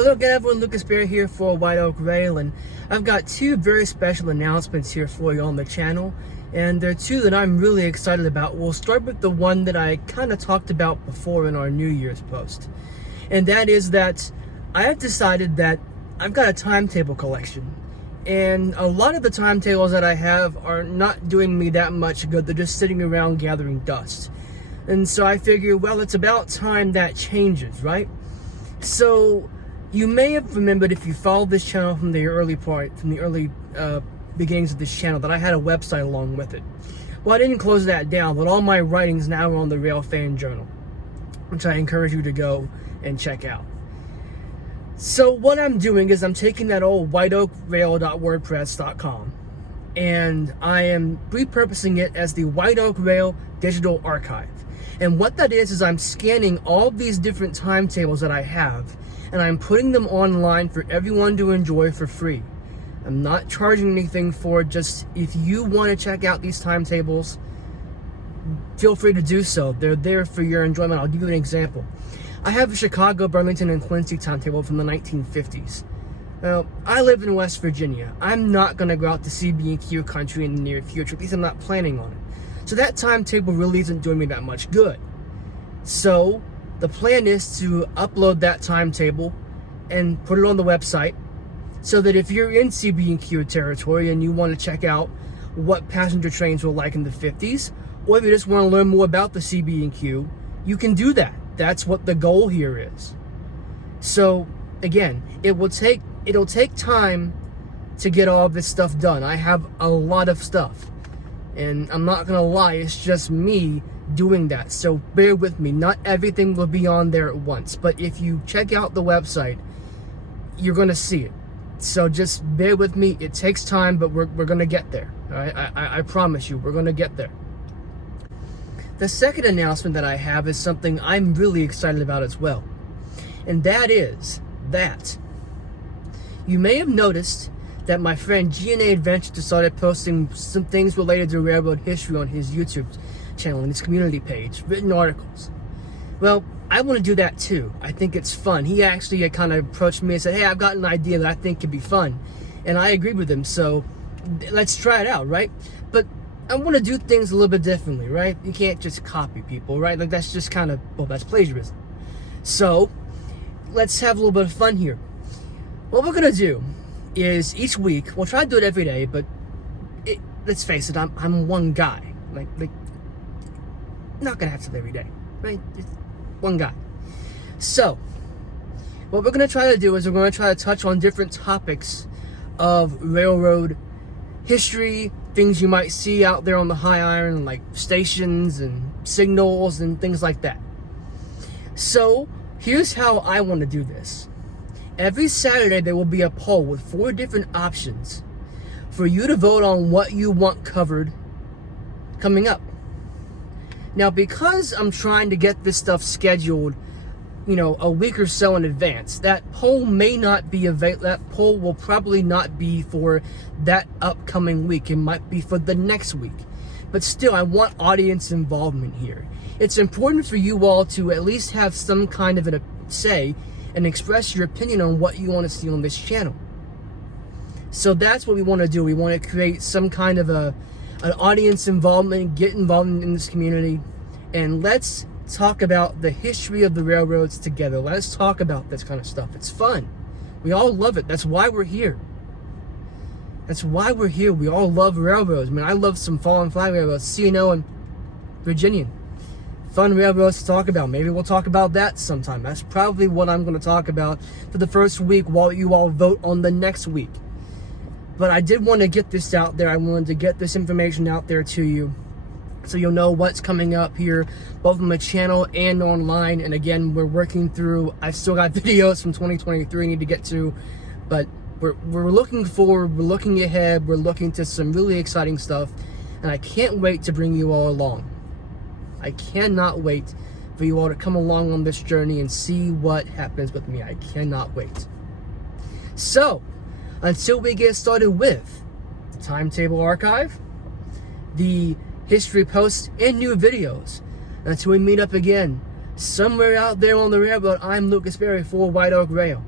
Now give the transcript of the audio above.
Hello again everyone, Lucas Berry here for White Oak Rail, and I've got two very special announcements here for you on the channel, and they're two that I'm really excited about. We'll start with the one that I kind of talked about before in our New Year's post, and that is that I have decided that I've got a timetable collection, and a lot of the timetables that I have are not doing me that much good. They're just sitting around gathering dust, and so I figure, well, it's about time that changes, right? So you may have remembered, if you followed this channel from the early beginnings of this channel, that I had a website along with it. Well, I didn't close that down, but all my writings now are on the Rail Fan Journal, which I encourage you to go and check out. So what I'm doing is I'm taking that old whiteoakrail.wordpress.com and I am repurposing it as the White Oak Rail Digital Archive. And what that is I'm scanning all these different timetables that I have, and I'm putting them online for everyone to enjoy for free. I'm not charging anything for it. Just if you want to check out these timetables, feel free to do so. They're there for your enjoyment. I'll give you an example. I have a Chicago, Burlington, and Quincy timetable from the 1950s. Now, I live in West Virginia. I'm not going to go out to CB&Q country in the near future. At least I'm not planning on it. So that timetable really isn't doing me that much good. So the plan is to upload that timetable and put it on the website, so that if you're in CB&Q territory and you want to check out what passenger trains were like in the 50s, or if you just want to learn more about the CB&Q, you can do that. That's what the goal here is. So again, it'll take time to get all this stuff done. I have a lot of stuff, and I'm not gonna lie, it's just me doing that, so bear with me. Not everything will be on there at once, but if you check out the website, you're gonna see it. So just bear with me. It takes time, but we're gonna get there. All right, I promise you, we're gonna get there. The second announcement that I have is something I'm really excited about as well, and that is that you may have noticed that my friend G&A Adventure started posting some things related to railroad history on his YouTube channel and his community page, written articles. Well, I want to do that too. I think it's fun. He actually kind of approached me and said, hey, I've got an idea that I think could be fun. And I agreed with him, so let's try it out, right? But I want to do things a little bit differently, right? You can't just copy people, right? Like, that's just kind of, well, that's plagiarism. So let's have a little bit of fun here. What we're going to do is each week, we'll try to do it every day, but let's face it, I'm one guy. Like not gonna have to every day, right? Just one guy. So what we're gonna try to do is we're gonna try to touch on different topics of railroad history, things you might see out there on the high iron, like stations and signals and things like that. So here's how I want to do this. Every Saturday there will be a poll with 4 different options for you to vote on what you want covered coming up. Now, because I'm trying to get this stuff scheduled, a week or so in advance, that poll may not be available. That poll will probably not be for that upcoming week. It might be for the next week. But still, I want audience involvement here. It's important for you all to at least have some kind of a say and express your opinion on what you want to see on this channel. So that's what we want to do. We want to create some kind of an audience involvement, get involved in this community, and let's talk about the history of the railroads together. Let's talk about this kind of stuff. It's fun. We all love it. That's why we're here. That's why we're here. We all love railroads. I mean, I love some fallen flag railroads, C&O and Virginian. Fun railroads to talk about. Maybe we'll talk about that sometime. That's probably what I'm going to talk about for the first week while you all vote on the next week. But I did want to get this out there. I wanted to get this information out there to you, so you'll know what's coming up here, both on the channel and online. And again, we're working through, I've still got videos from 2023 I need to get to, but we're looking forward, we're looking ahead, we're looking to some really exciting stuff, and I can't wait to bring you all along. I cannot wait for you all to come along on this journey and see what happens with me. I cannot wait. So, until we get started with the timetable archive, the history posts, and new videos, until we meet up again somewhere out there on the railroad, I'm Lucas Berry for White Oak Rail.